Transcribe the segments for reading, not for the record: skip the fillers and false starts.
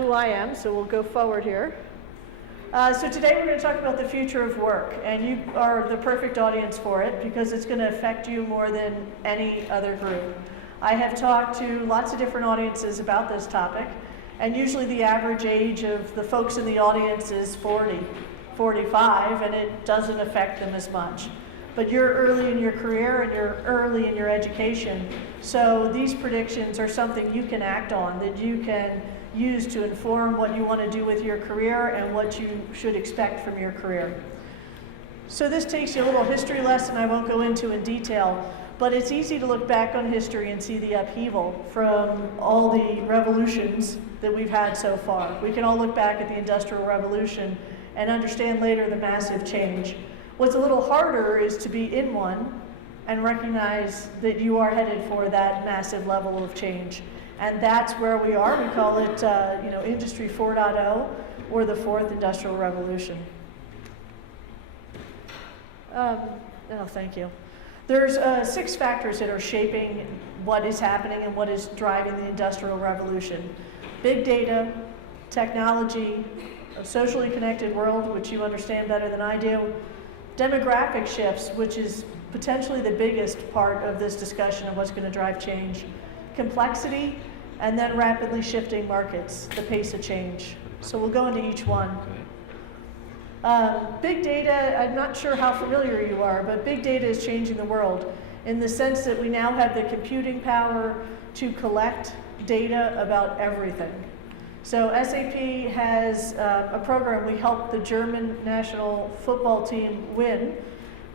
who I am, so we'll go forward here. So today we're going to talk about the future of work, and you are the perfect audience for it because it's going to affect you more than any other group. I have talked to lots of different audiences about this topic, and usually the average age of the folks in the audience is 40, 45, and it doesn't affect them as much. But you're early in your career and you're early in your education, so these predictions are something you can act on, that you can use to inform what you want to do with your career and what you should expect from your career. So this takes you a little history lesson I won't go into in detail, but it's easy to look back on history and see the upheaval from all the revolutions that we've had so far. We can all look back at the Industrial Revolution and understand later the massive change. What's a little harder is to be in one and recognize that you are headed for that massive level of change. And that's where we are. We call it Industry 4.0 or the fourth industrial revolution. Thank you. There's 6 factors that are shaping what is happening and what is driving the industrial revolution. Big data, technology, a socially connected world, which you understand better than I do, demographic shifts, which is potentially the biggest part of this discussion of what's going to drive change, complexity, and then rapidly shifting markets, the pace of change. So we'll go into each one. Big data, I'm not sure how familiar you are, but big data is changing the world in the sense that we now have the computing power to collect data about everything. So SAP has a program we helped the German national football team win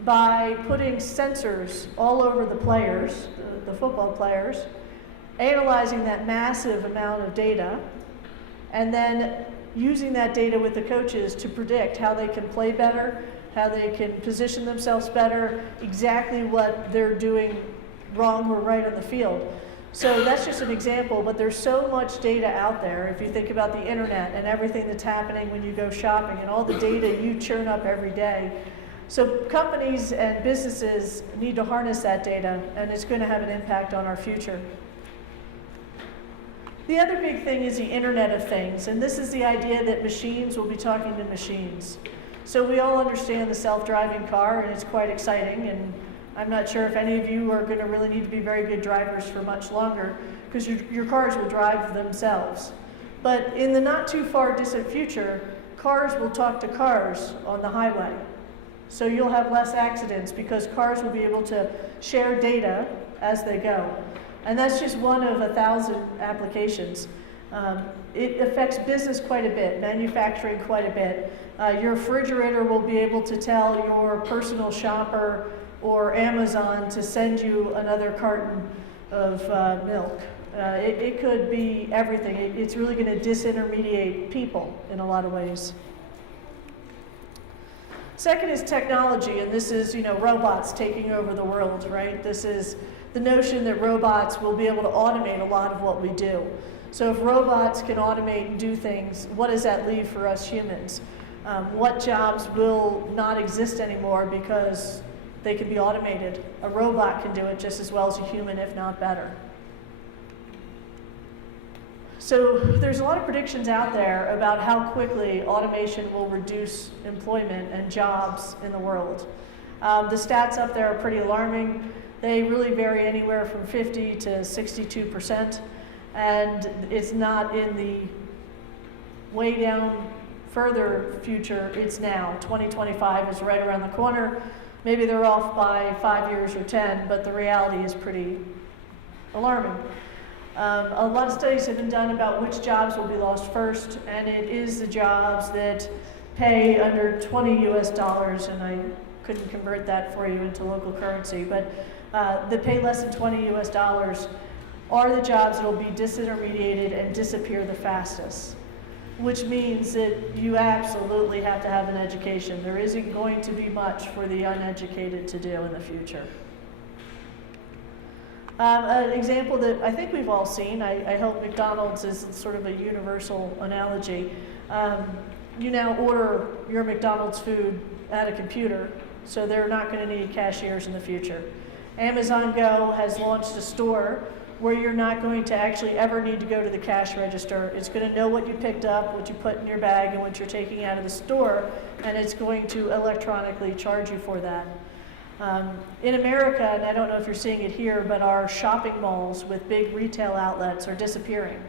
by putting sensors all over the players, the football players, analyzing that massive amount of data, and then using that data with the coaches to predict how they can play better, how they can position themselves better, exactly what they're doing wrong or right on the field. So that's just an example, but there's so much data out there. If you think about the internet and everything that's happening when you go shopping and all the data you churn up every day. So companies and businesses need to harness that data, and it's going to have an impact on our future. The other big thing is the Internet of Things, and this is the idea that machines will be talking to machines. So we all understand the self-driving car, and it's quite exciting, and I'm not sure if any of you are going to really need to be very good drivers for much longer, because your cars will drive themselves. But in the not too far distant future, cars will talk to cars on the highway. So you'll have less accidents because cars will be able to share data as they go. And that's just one of 1,000 applications. It affects business quite a bit, manufacturing quite a bit. Your refrigerator will be able to tell your personal shopper or Amazon to send you another carton of milk. It could be everything. It's really going to disintermediate people in a lot of ways. Second is technology, and this is, robots taking over the world, right? This is the notion that robots will be able to automate a lot of what we do. So if robots can automate and do things, what does that leave for us humans? What jobs will not exist anymore because they can be automated? A robot can do it just as well as a human, if not better. So there's a lot of predictions out there about how quickly automation will reduce employment and jobs in the world. The stats up there are pretty alarming. They really vary anywhere from 50 to 62%, and it's not in the way down further future, it's now. 2025 is right around the corner. Maybe they're off by 5 years or 10, but the reality is pretty alarming. A lot of studies have been done about which jobs will be lost first, and it is the jobs that pay under 20 US dollars, and I couldn't convert that for you into local currency, but that pay less than 20 US dollars are the jobs that will be disintermediated and disappear the fastest, which means that you absolutely have to have an education. There isn't going to be much for the uneducated to do in the future. An example that I think we've all seen, I hope McDonald's is sort of a universal analogy. You now order your McDonald's food at a computer, so they're not going to need cashiers in the future. Amazon Go has launched a store where you're not going to actually ever need to go to the cash register. It's going to know what you picked up, what you put in your bag, and what you're taking out of the store, and it's going to electronically charge you for that. In America, and I don't know if you're seeing it here, but our shopping malls with big retail outlets are disappearing.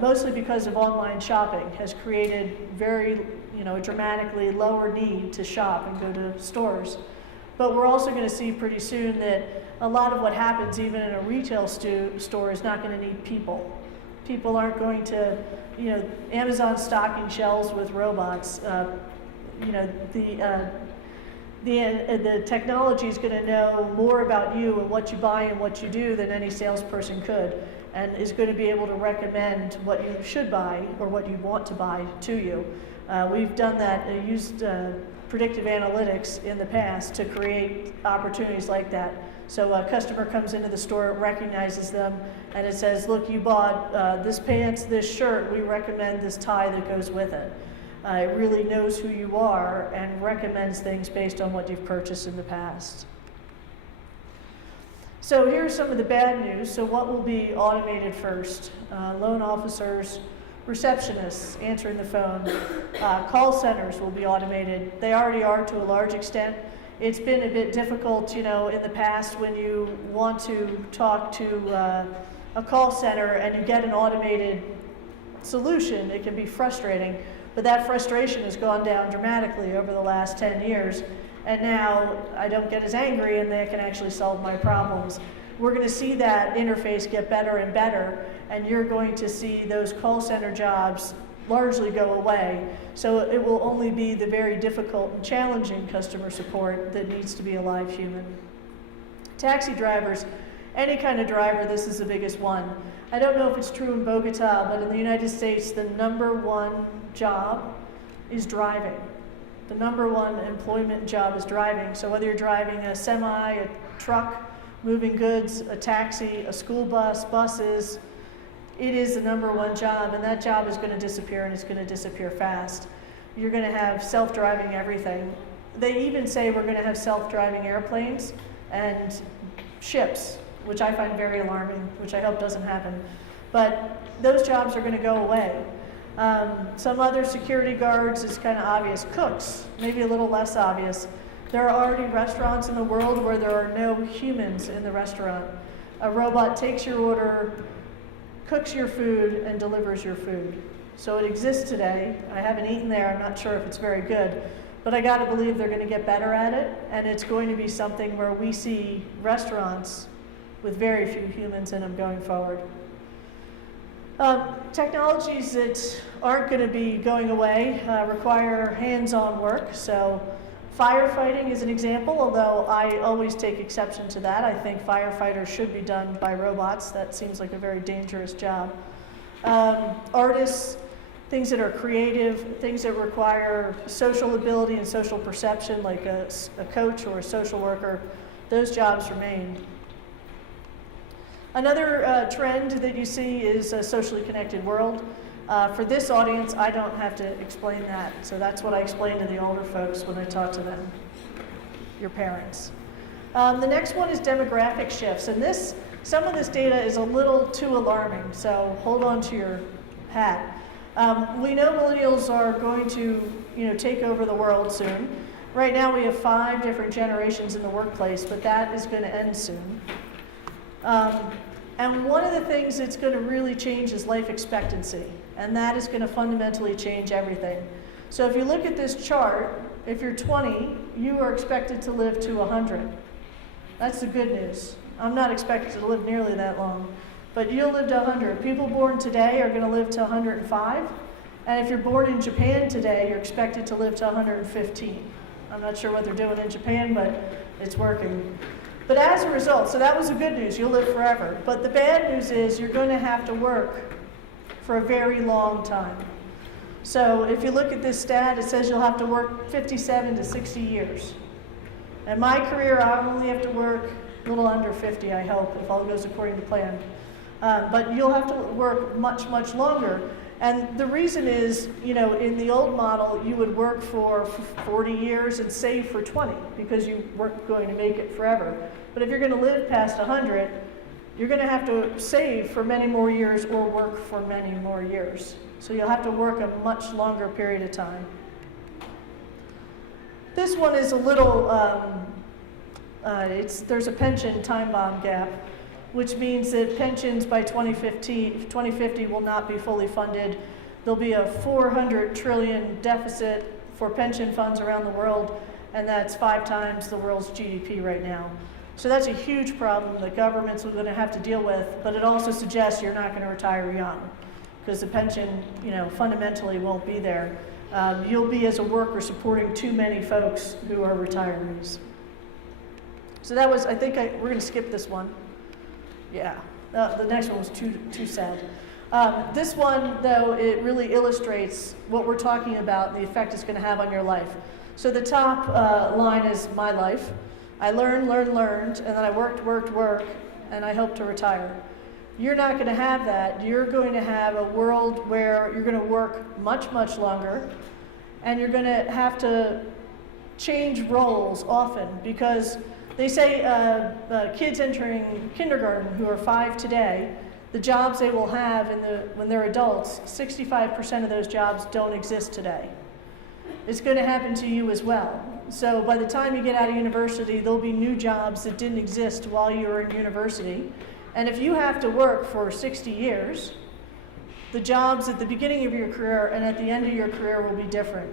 Mostly because of online shopping has created a dramatically lower need to shop and go to stores. But we're also going to see pretty soon that a lot of what happens even in a retail store is not going to need people. People aren't going to, Amazon stocking shelves with robots. The technology is going to know more about you and what you buy and what you do than any salesperson could, and is going to be able to recommend what you should buy or what you want to buy to you. We've done that, used predictive analytics in the past to create opportunities like that. So a customer comes into the store, it recognizes them, and it says, look, you bought this pants, this shirt, we recommend this tie that goes with it. It really knows who you are and recommends things based on what you've purchased in the past. So here's some of the bad news. So what will be automated first? Loan officers, receptionists answering the phone, call centers will be automated. They already are to a large extent. It's been a bit difficult, in the past when you want to talk to a call center and you get an automated solution, it can be frustrating. But that frustration has gone down dramatically over the last 10 years. And now I don't get as angry and they can actually solve my problems. We're going to see that interface get better and better, and you're going to see those call center jobs largely go away. So it will only be the very difficult and challenging customer support that needs to be a live human. Taxi drivers, any kind of driver, this is the biggest one. I don't know if it's true in Bogota, but in the United States, the #1 job is driving. The #1 employment job is driving. So whether you're driving a semi, a truck, moving goods, a taxi, a school bus, buses, it is the #1 job, and that job is going to disappear, and it's going to disappear fast. You're going to have self-driving everything. They even say we're going to have self-driving airplanes and ships, which I find very alarming, which I hope doesn't happen. But those jobs are going to go away. Some other security guards is kind of obvious. Cooks, maybe a little less obvious. There are already restaurants in the world where there are no humans in the restaurant. A robot takes your order, cooks your food, and delivers your food. So it exists today. I haven't eaten there. I'm not sure if it's very good. But I got to believe they're going to get better at it, and it's going to be something where we see restaurants with very few humans in them going forward. Technologies that aren't going to be going away require hands-on work. So firefighting is an example, although I always take exception to that. I think firefighters should be done by robots. That seems like a very dangerous job. Artists, things that are creative, things that require social ability and social perception, like a coach or a social worker, those jobs remain. Another trend that you see is a socially connected world. For this audience, I don't have to explain that. So that's what I explain to the older folks when I talk to them, your parents. The next one is demographic shifts. And some of this data is a little too alarming, so hold on to your hat. We know millennials are going to take over the world soon. Right now we have 5 different generations in the workplace, but that is going to end soon. And one of the things that's going to really change is life expectancy, and that is going to fundamentally change everything. So if you look at this chart, if you're 20, you are expected to live to 100. That's the good news. I'm not expected to live nearly that long, but you'll live to 100. People born today are going to live to 105, and if you're born in Japan today, you're expected to live to 115. I'm not sure what they're doing in Japan, but it's working. But as a result, so that was the good news, you'll live forever. But the bad news is you're going to have to work for a very long time. So if you look at this stat, it says you'll have to work 57 to 60 years. In my career, I only have to work a little under 50, I hope, if all goes according to plan. But you'll have to work much, much longer. And the reason is, in the old model, you would work for 40 years and save for 20 because you weren't going to make it forever. But if you're going to live past 100, you're going to have to save for many more years or work for many more years. So you'll have to work a much longer period of time. This one is a little, there's a pension time bomb gap, which means that pensions by 2050 will not be fully funded. There'll be a 400 trillion deficit for pension funds around the world, and that's 5 times the world's GDP right now. So that's a huge problem that governments are going to have to deal with, but it also suggests you're not going to retire young, because the pension, fundamentally won't be there. You'll be, as a worker, supporting too many folks who are retirees. So that was, we're going to skip this one. Yeah, the next one was too sad. This one, though, it really illustrates what we're talking about and the effect it's going to have on your life. So the top line is my life. I learned, and then I worked, and I hope to retire. You're not going to have that. You're going to have a world where you're going to work much, much longer, and you're going to have to change roles often, because they say kids entering kindergarten who are 5 today, the jobs they will have when they're adults, 65% of those jobs don't exist today. It's going to happen to you as well. So by the time you get out of university, there'll be new jobs that didn't exist while you were in university. And if you have to work for 60 years, the jobs at the beginning of your career and at the end of your career will be different.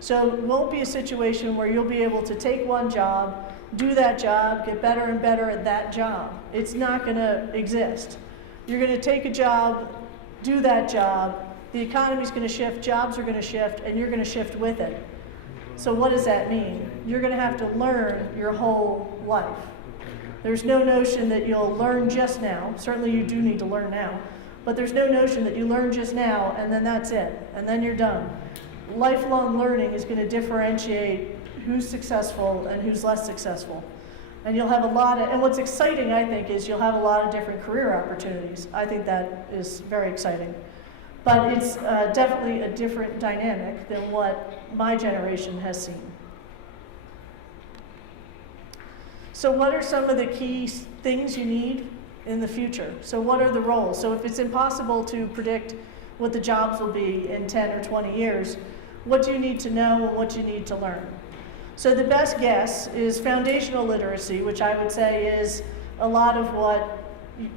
So it won't be a situation where you'll be able to take one job, do that job, get better and better at that job. It's not going to exist. You're going to take a job, do that job, the economy's going to shift, jobs are going to shift, and you're going to shift with it. So what does that mean? You're going to have to learn your whole life. There's no notion that you'll learn just now. Certainly you do need to learn now. But there's no notion that you learn just now and then that's it, and then you're done. Lifelong learning is going to differentiate who's successful and who's less successful. And you'll have and what's exciting, I think, is you'll have a lot of different career opportunities. I think that is very exciting. But it's definitely a different dynamic than what my generation has seen. So what are some of the key things you need in the future? So what are the roles? So if it's impossible to predict what the jobs will be in 10 or 20 years, what do you need to know and what do you need to learn? So the best guess is foundational literacy, which I would say is a lot of what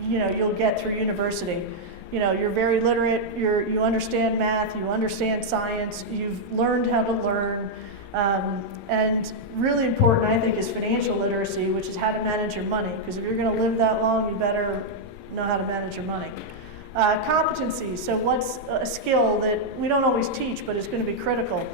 you'll get through university. You're very literate, you understand math, you understand science, you've learned how to learn, and really important, I think, is financial literacy, which is how to manage your money, because if you're going to live that long, you better know how to manage your money. Competencies, so what's a skill that we don't always teach, but is going to be critical?